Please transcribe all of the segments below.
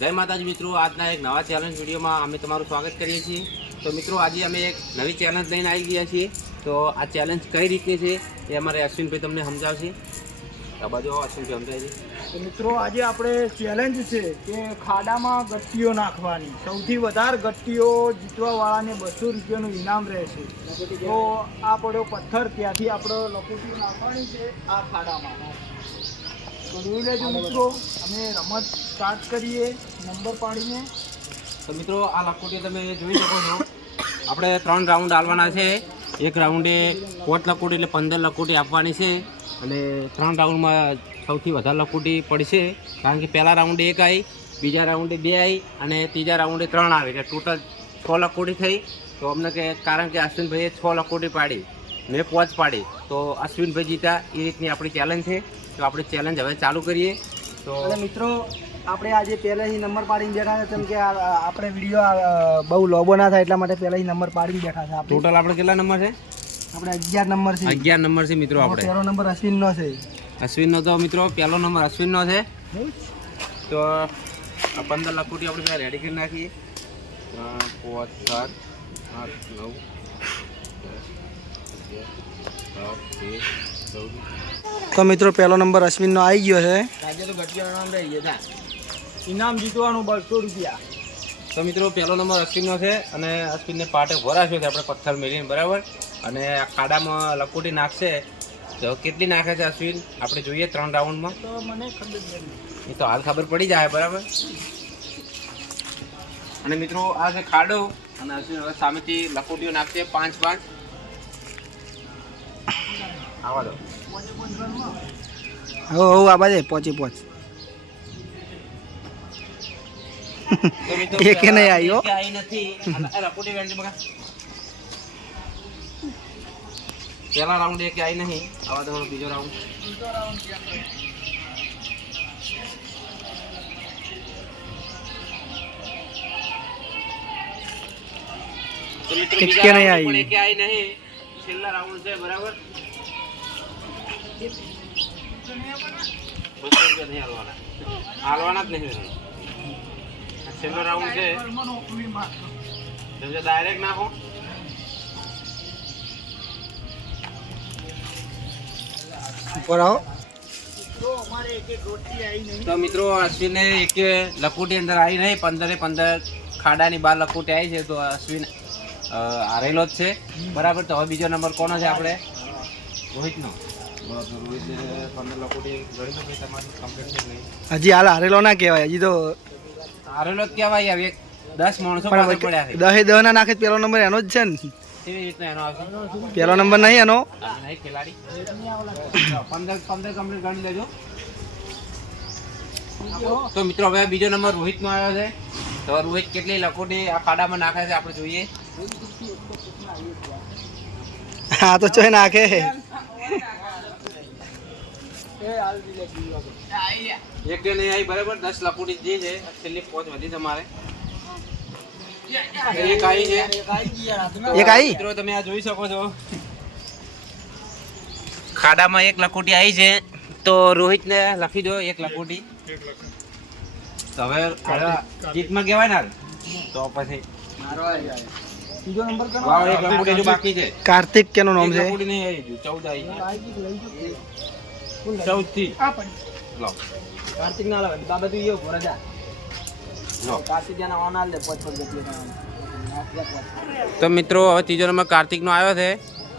જય માતાજી મિત્રો, આજના એક નવા ચેલેન્જ વિડીયોમાં અમે તમારું સ્વાગત કરીએ છીએ। તો મિત્રો આજે અમે એક નવી ચેલેન્જ લઈને આવી ગયા છીએ। તો આ ચેલેન્જ કઈ રીતની છે એ અમારે અશ્વિનભાઈ તમને સમજાવશે। આ બાજુ અશ્વિનભાઈ સમજાય છે। તો મિત્રો આજે આપણે ચેલેન્જ છે કે ખાડામાં ગટ્ટીઓ નાખવાની, સૌથી વધારે ગટ્ટીઓ જીતવાવાળાને 200 રૂપિયાનું ઇનામ રહેશે। તો આ પડ્યો પથ્થર, ત્યાંથી આપણે લપોટી નાખવાની છે આ ખાડામાં। તો જોઈ લેજો મિત્રો, અમે રમત સ્ટાર્ટ કરીએ નંબર પાડીને। તો મિત્રો આ લખોટી તમે જોઈ શકો છો। આપણે 3 રાઉન્ડ હાલવાના છે। એક રાઉન્ડે 5 લખોટી એટલે 15 લખોટી આપવાની છે અને 3 રાઉન્ડમાં સૌથી વધારે લખોટી પડશે, કારણ કે પહેલા રાઉન્ડે 1 આવી, બીજા રાઉન્ડે 2 આવી અને ત્રીજા રાઉન્ડે 3 આવી, એટલે ટોટલ 6 લખોટી થઈ। તો અમને કે કારણ કે અશ્વિનભાઈએ 6 લખોટી પાડી, મેં 5 પાડી, તો અશ્વિનભાઈ જીતા। એ રીતની આપણી ચેલેન્જ છે। તો આપણે ચેલેન્જ હવે ચાલુ કરીએ। તો અને મિત્રો આપણે આજે પહેલેથી નંબર પાડીને બેઠા છે, કેમ કે આપણે વિડીયો બહુ લોબો ના થાય એટલા માટે પહેલેથી નંબર પાડીને બેઠા છે। આપણે ટોટલ આપણે કેટલા નંબર છે? આપણે 11 નંબર છે। 11 નંબર છે મિત્રો। આપણે પહેલો નંબર અશ્વિનનો છે। અશ્વિનનો તો મિત્રો પહેલો નંબર અશ્વિનનો છે। તો આ 15 લખોટી આપણે પહેલાં રેડી કરી નાખીએ। 3 5 7 8 9 તો મિત્રો પહેલો નંબર અશ્વિનનો આવી ગયો છે। આજે તો ગટિયાનો નામ રહી ગયા। ઇનામ જીતવાનું 200 રૂપિયા। તો મિત્રો પહેલો નંબર અશ્વિનનો છે અને અશ્વિનને પાટે ભરાશ્યો છે આપણે પથ્થર મેળવીને, બરાબર। અને આ ખાડામાં લખોટી નાખશે તો કેટલી નાખે છે અશ્વિન આપણે જોઈએ 3 રાઉન્ડમાં। તો મને ખબર નથી, એ તો હાલ ખબર પડી જાય, બરાબર। અને મિત્રો આ છે ખાડો અને અશ્વિન હવે સામેથી લખોટીઓ નાખશે 5 આવા દો। હો આ બાજે પહોંચી તો મિત્રો એક નહીં આવ્યો। એક આવી નથી અને આ લખોટી વેંડી મગા પહેલા રાઉન્ડ એક આવી નહીં, આવા દો બીજો રાઉન્ડ। તો મિત્રો એક બીજા કે નહીં રાઉન્ડ આવી। પણ એક આવી નહીં, છેલ્લા રાઉન્ડ છે, બરાબર। 200 રૂપિયા નહીં હાલવાના જ નહીં। આ છેલ્લો રાઉન્ડ છે, ડાયરેક્ટ નાખો। ઉપર આવો। તો મિત્રો અશ્વિને એક લખોટી અંદર આવી નહીં, 15 ખાડાની 12 લખોટી આવી છે, તો અશ્વિન હારેલો જ છે, બરાબર। તો હવે બીજો નંબર કોનો છે? આપણે રોહિતનો। રોહિત 15 લખોટી ગણી તો તમારું કમ્પ્લીટ છે નહીં? હજી હાલ હારેલો ના કહેવાય, હજી તો હારેલો જ કહેવાય। હવે 10 માણસો પાસે પડ્યા છે। 10 ના નાખે પહેલો નંબર એનો જ છે ને? કેવી રીતના એનો આવશે? પહેલો નંબર નહીં એનો? નહીં ખેલાડી 15 કમ્પ્લીટ ગણી લેજો। તો મિત્રો હવે બીજો નંબર રોહિતનો આવ્યો છે। તો રોહિત કેટલી લખોટી આ ખાડામાં નાખે છે આપણે જોઈએ। હા તો ચોય નાખે। એક કે નહીં આવી, બરાબર। 10 લખોટી જે છે છેલ્લી 5 વધી તમારે। એક આવી છે। એક આવી? મિત્રો તમે આ જોઈ શકો છો, ખાડામાં 1 લખોટી આવી છે। તો રોહિતને લખી દો 1 લખોટી। તો હવે જીતમાં કહેવાય ને, તો પછી બીજો નંબર વાવ 1 લખોટી જો બાકી છે। કાર્તિક કેનું નામ છે? 1 લખોટી નહીં આવી, 14 આવી છે। 14 થી લો કાર્તિક ના લાવે બાબા, તું યો ઘોરા જા। લો। કાર્તિક જાના ઓન આલ દે 5 તો મિત્રો હવે ત્રીજો નંબર કાર્તિકનો આવ્યો છે।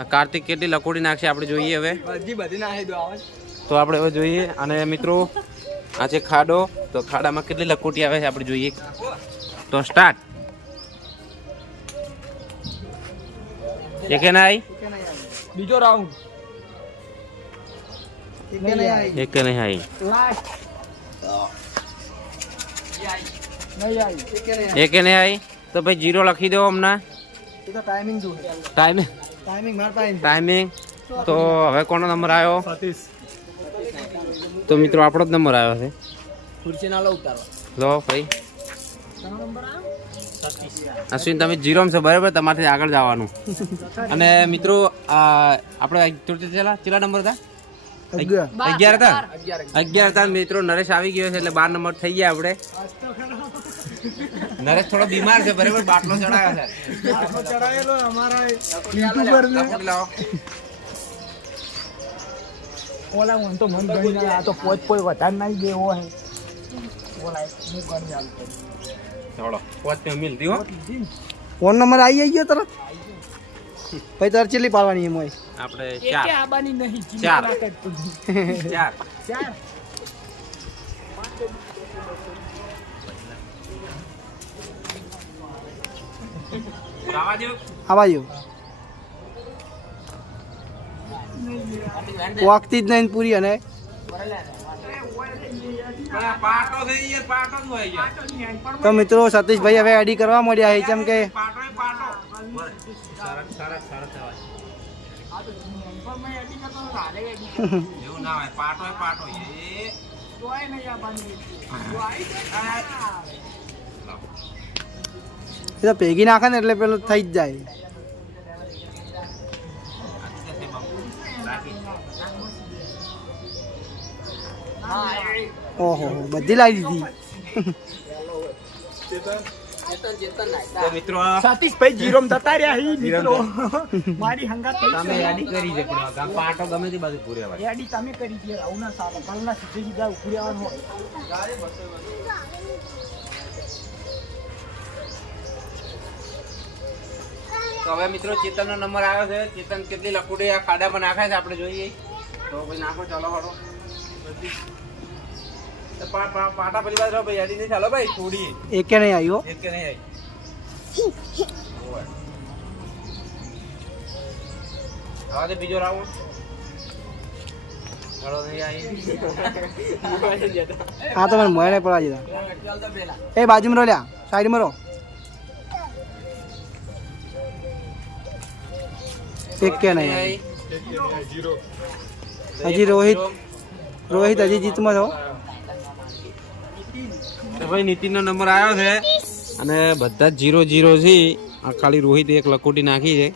આ કાર્તિક કેટલી લખોટી નાખશે આપણે જોઈએ હવે। બધી નાખી દો આવે તો આપણે હવે જોઈએ। અને મિત્રો આ છે ખાડો, તો ખાડામાં કેટલી લખોટી આવે છે આપણે જોઈએ। તો સ્ટાર્ટ। એક ના આવી, બીજો રાઉન્ડ એક નહીં આવી, લાસ્ટ નહીં આવી, એક નહીં આવી, તો ભાઈ 0 લખી દો હમણાં। એ તો ટાઈમિંગ જો ટાઈમિંગ માર પાસે ટાઈમિંગ તો હવે કોનો નંબર આવ્યો? સતીશ। તો મિત્રો આપણો જ નંબર આવ્યો છે। ખુરશી ના લો ઉતારવા। લો ભાઈ અશ્વિન તમે 0 માં છો, બરાબર। તમારથી આગળ જવાનું। અને મિત્રો આપણે કેટલા નંબર હતા? 11 હતા 11 હતા મિત્રો. નરેશ આવી ગયો છે એટલે 12 નંબર થઈ ગયા આપણે. નરેશ થોડો બીમાર છે બરાબર, બાટલો ચડાવ્યો છે. ચડાયેલો અમારા યુટ્યુબર ને લખોટી લાવો. ઓલા હું તો મન ગણી ના, આ તો પોચ વધારે નાઈ દેવો હે. ઓલા હું ગણી આલતો ચલો 5 મિલ દીઓ. ફોન નંબર આવી ગયો તરત. પછી તાર ચેટલી પાડવાની એમ હોય? આપણે કે 4 આબાની નહીં 4 ચાર 4 આવા દો. આવા જો વાગતી જ નહીં પૂરી. અને પાટો થઈ યાર, પાટો જ હોય યાર. તો મિત્રો સતીશભાઈ હવે એડી કરવા મળ્યા છે, કેમ કે પાટો એ પાટો. સરસ સરસ સરસ અવાજ. એવું ના હોય, પાટો એ પાટો. એ તોય નહીં આબાની. એ તો ભેગી નાખે ને એટલે પેલું થઈ જ જાય. ઓહો બધી લાવી દીધી. તો મિત્રો સતીશભાઈ જીરોમ જતા રહ્યા હી મિત્રો. મારી હંગાત થઈ તમે યાદી કરી છે પણ આ પાટો ગમે તે બાજુ પૂરે આવે. યાડી તમે કરી છે આવું ના સારું કલના સીધે સીધા ઉખડી આવવાનું હોય. તો હવે મિત્રો ચેતનનો નંબર આવ્યો છે. ચેતન કેટલી લકુડી આ ખાડામાં નાખે છે આપણે જોઈએ. તો ભાઈ નાખો, ચાલો હળો. પાટા પેલી બાજુ ભાઈ યાદી નહીં, ચાલો ભાઈ થોડી એકે નહીં આવ્યો. એક કે નહીં આવી. હવે બીજો રાઉન્ડ હળો નહીં આવી. હા તો મને મળે પડા દીધા. એ બાજુમાં રહો, લ્યા સાઈડમાં રહો. એક કે નહીં આવી. હજી રોહિત હજી જીતમાં છો. તો ભાઈ નીતિનનો નંબર આવ્યો છે અને બધા જ 0-0 છે. આ ખાલી રોહિત એક લકોટી નાખી છે.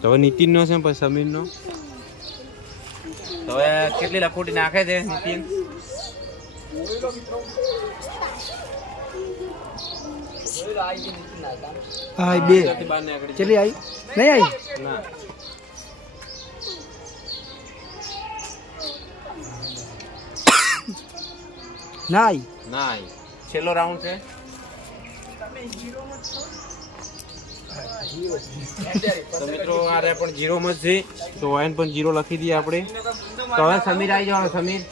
તો હવે નીતિનનો છે પછી સમીરનો. તો હવે કેટલી લકોટી નાખે છે નીતિન? હા બે બહાર ને આગળ ચલી આવી નહીં આવી. ના ના આવી. ના છેલ્લો રાઉન્ડ છે. તો મિત્રો આ રે પણ 0 માં જ છે. તો વાયન પણ 0 લખી દઈએ આપણે. તો હવે સમીર આવી જવાનો. સમીર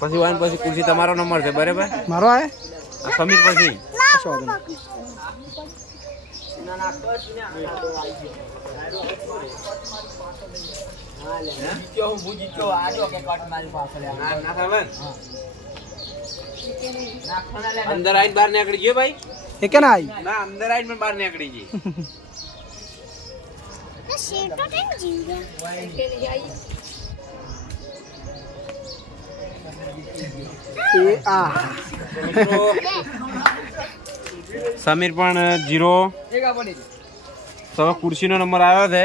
પછી વાયન પછી ખુરશી તમારો નંબર છે બરાબર. મારો આવે સમીર પછી કશો વાંધો નહીં. અંદર આવીને બહાર નીકળી ગયો ભાઈ. એ કે ના આવી. ના અંદર આવીને પણ બહાર નીકળી ગઈ. એ આ સમીર પણ 0. તો ખુરશીનો નંબર આવ્યો છે.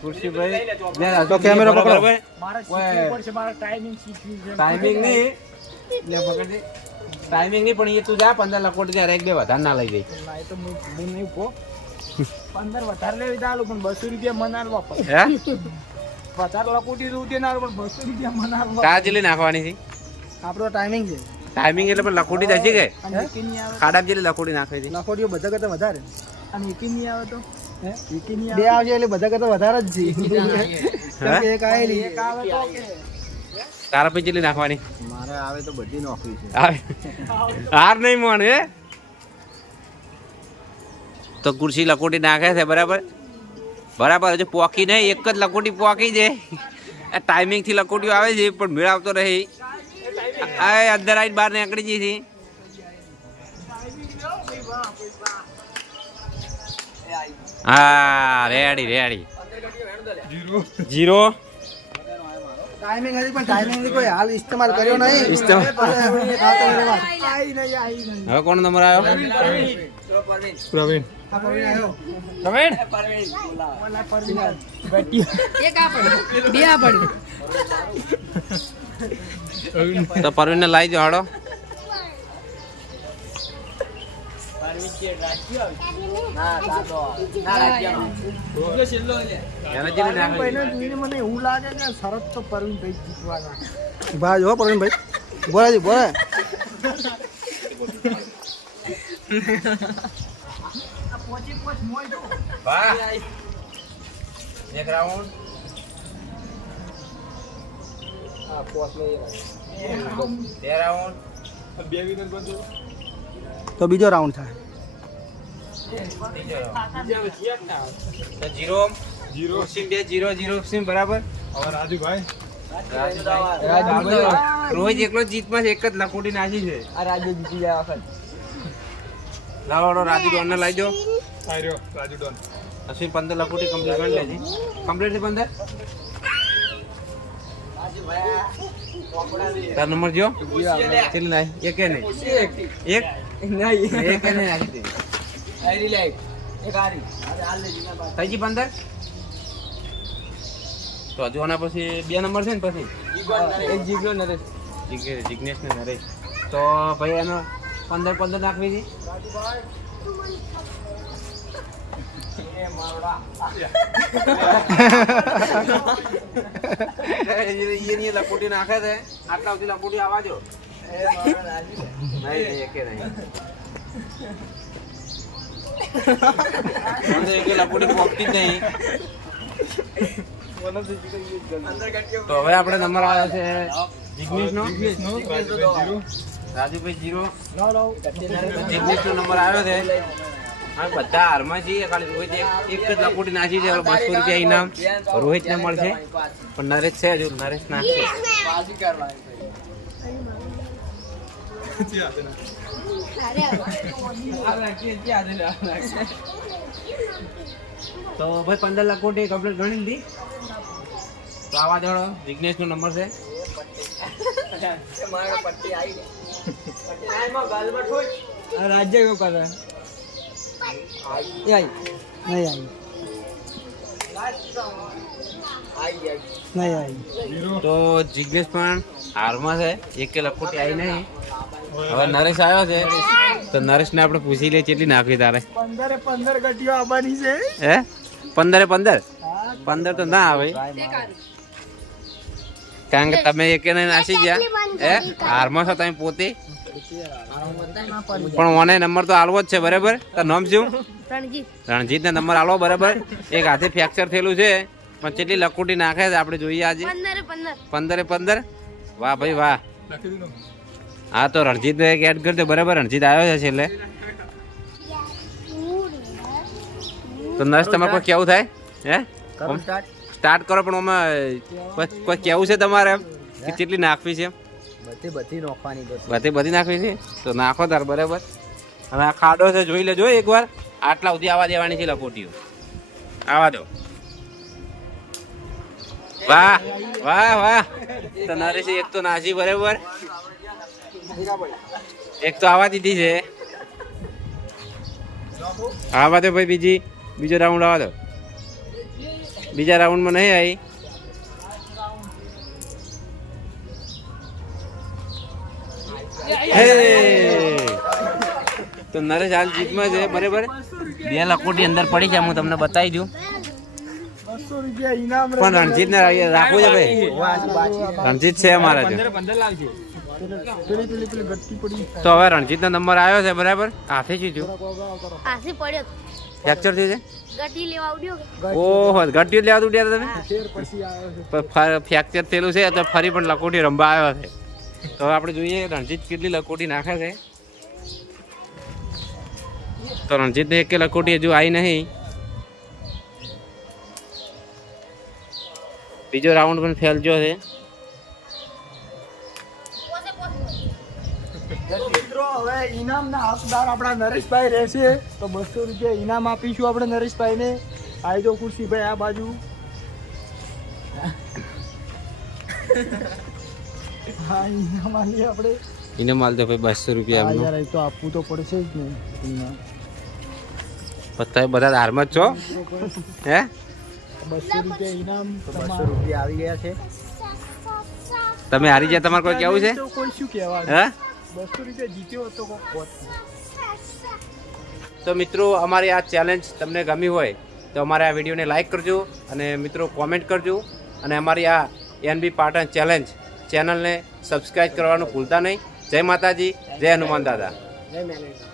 ખુરશી ભાઈ તો કેમેરો પકડો. મારા શીખવું પડશે, મારા ટાઈમિંગ શીખવી છે. ટાઈમિંગ નહીં લે પકડ દે. ટાઈમિંગ નહીં પણ એ તું જા 15 લકોટી ત્યારે એક બે વધારે ના લઈ ગઈ. ના, એ તો હું નહીં પો 15 વધારે લેવી દાલું પણ 200 રૂપિયા મને આલવા પડે. હે વધારે લકોટી તો ઉતે ના પણ 200 રૂપિયા મને આલવા. કા જેટલી નાખવાની છે? આપણો ટાઈમિંગ છે. ટાઈમિંગ એટલે પણ લકોટી થશે કે અને એકી નહીં આવે ખાડા જેટલી લકોટી નાખવી છે. લખોટીઓ બધા કરતા વધારે. અને એકી નહીં આવે તો હે એકી નહીં બે આવે આવશે એટલે બધા કરતા વધારે જ છે. કેમ કે એક આવેલી. એક આવે તો કે તારા પછી જેટલી નાખવાની? મારે આવે તો બધી નોકરી છે. હાર નહીં મોન હે. તો ખુરશી લકોટી નાખે છે બરાબર બરાબર. હજુ પોકી નહીં, એક જ લકોટી પોકી છે. ટાઈમિંગ થી લકોટીઓ આવે છે પણ મેળ આવતો રહી. આ અંદર આવીને બહાર નીકળી જઈ છે. હા રેડી રેડી 0. ટાઈમિંગ હતી પણ ટાઈમિંગ કોઈ હાલ ઇસ્તેમાલ કર્યો નહીં. આઈ નહીં હવે કોનો નંબર આવ્યો? પ્રવીણ પ્રવીણ ઓલા પરવીન ગટ્ટીઓ એક આ પડ્યું બે આ પડ્યું તો પરવીનને લાવી દો હાડો એને જેને નાખે. ભાઈને જોઈને મને એવું લાગે કે શરત તો પરવીનભાઈ જીતવાના. ભાઈ જો પ્રવીણભાઈ બોલાજી બોલે આ પોચે પોચ મોય જો. વાહ એક રાઉન્ડ બે રાઉન્ડ તો બીજો રાઉન્ડ થાય તો જીરો સિમ 2-0 સિમ બરાબર રાજુભાઈ રોજ એકલો જીતમાં એક જ લખોટી નાખી છે આ રાજુ જીતી જાય વખત. લાવો રાજુ ડોન ને લાવી દો રાજુ ડોન. અશ્વિન 15 લખોટી કમ્પ્લીટ કરી લેજી કમ્પ્લીટ છે 15 તાર નંબર જો ચલી નાય એક કે નહીં એક નહીં એક કે નહીં નાખી દે થઈ ગઈ 15 તો હજુ આના પછી 2 નંબર છે ને પછી જિગ્નેશ ને નરેશ તો ભાઈ એનો 15 નાખવી હતી એની લખોટી નાખે છે આટલા સુધી લખોટી આવવા દો નહીં એકે નહીં એકે લખોટી પોપતી જ નહીં તો હવે આપણે નંબર આવ્યો છે જિગ્નેશ નો રાજુભાઈ 0 જિગ્નેશ નો નંબર આવ્યો છે હા બધા હારમાં છીએ ખાલી રોહિત એક જ લખોટી નાખી છે 200 રૂપિયા ઇનામ રોહિત ને મળશે પણ નરેશ છે હજુ નરેશ નાખશે તો ભાઈ 15 લખોટી કમ્પ્લીટ ગણી લીધી તો આવા જોડો જિગ્નેશ નો નંબર છે રાજ્ય કેવું કરે નહીં આવી તો જિગ્નેશ પણ હારમાં છે એક લખોટી આવી નહીં હવે નરેશ આવ્યો છે તો નરેશ ને આપણે પૂછી લઈએ કેટલી નાખવી તારે 15 ગટીઓ આવવાની છે. હે 15 તો ના આવે કારણ કે તમે એક નાસી ગયા હે હારમાં છો તમે પોતે પણ ઓને નંબર તો આલવો જ છે બરાબર તાર નામ શું રણજીત ને નંબર આલવો બરાબર એક હાથે ફ્રેક્ચર થયેલું છે પણ કેટલી લખોટી નાખે છે આપણે જોઈએ આજે 15 વાહ ભાઈ વાહ હા તો રણજીત એક એડ કરજો બરાબર રણજીત આવ્યો છે છેલ્લે તો નર્સ તમારે કોઈ કેવું થાય હે સ્ટાર્ટ કરો પણ આમાં કોઈ કેવું છે તમારે એમ કે કેટલી નાખવી છે બધી નાખવી છે તો નાખો તાર બરાબર હવે આ ખાડો છે જોઈ લેજો એકવાર આટલા સુધી આવવા દેવાની છે લખોટીઓ આવા દો વાહ વાહ વાહ તો નરેશ એક તો નાસી બરાબર એક તો આવા દીધી છે આવા દો ભાઈ બીજો રાઉન્ડ આવા દો બીજા રાઉન્ડમાં નહીં આવી તો નરેશ હાલ જીતમાં છે બરાબર 2 લખોટી અંદર પડી છે હું તમને બતાવી દઉં 200 રૂપિયા ઇનામ પણ રણજીત ને રાખવું છે ભાઈ રણજીત છે અમારા જો પેલી ગટ્ટી પડી. તો હવે રણજીત નો નંબર આવ્યો છે બરાબર હાથે ચીજું આસી પડ્યો ફ્રેક્ચર થયું છે ગટી લેવા આવડ્યો ઓહો ગટ્ટીઓ લેવા ઉડ્યા તમે ફેર પછી આવ્યો છે. ફ્રેક્ચર થયેલું છે તો ફરી પણ લખોટી રંબા આવ્યો છે તો હવે આપણે જોઈએ રણજીત કેટલી લખોટી નાખે છે તો રણજીત ને એક લખોટી હજુ આવી નહીં બીજો રાઉન્ડ પણ ફેલજો છે મિત્રો હવે ઇનામના હકદાર આપણા નરેશભાઈ રહેશે તો 200 રૂપિયા ઇનામ આપીશું આપણે નરેશભાઈને. આવી જાઓ ખુરશીભાઈ આ બાજુ. હા ઇનામ આલીએ આપણે. એને માલ તો ભાઈ 200 રૂપિયા હા એમનું યાર એ તો આપવું તો પડશે જ ને ઇનામ. તમે બધા હારમાં જ છો હે 200 રૂપિયા ઇનામ. 200 રૂપિયા આવી ગયા છે. તમે હારી ગયા, તમારે કોઈ કેવું છે તો કોઈ શું કહેવાનું? હે 200 રૂપિયા જીત્યો તો કોઈ કોટ. તો મિત્રો અમારી આ ચેલેન્જ તમને ગમી હોય તો અમારા આ વિડીયોને લાઈક કરજો અને મિત્રો કોમેન્ટ કરજો અને અમારી આ NB પાટણ ચેલેન્જ ચેનલને સબસ્ક્રાઈબ કરવાનું ભૂલતા નહીં. જય માતાજી, જય હનુમાન દાદા. જય મેલેન્દ્ર.